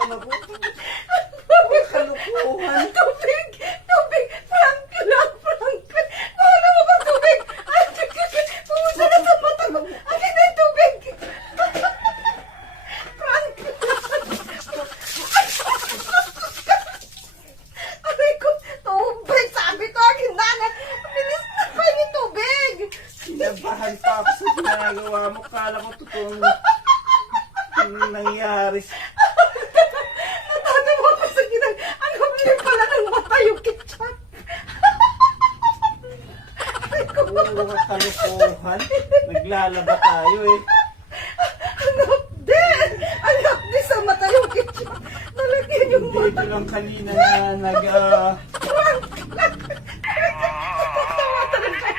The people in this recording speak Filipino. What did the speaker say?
naman ako. Kalukuhan. Tubig! Tubig! Frank lang! Frank! Wala mo ba tubig? Ay, pumunta na sa mata ko! Akin na yung tubig! Frank! Aray ko! Tubig! Sabi ko akin na! Bilis na pa yung tubig! Sinabahan pa ako sa ginagawa mo. Kala ko totoong nangyari. Natatawa ko sa ginag... Ang huli pala ng mata yung ketchup! Aray ko! Puro ka kalukuhan. Naglalaba tayo eh. Anak din! Anak din sa mata yung ketchup! Nalagyan yung Hindi mata! ko lang kanina na Frank! Natawa talaga!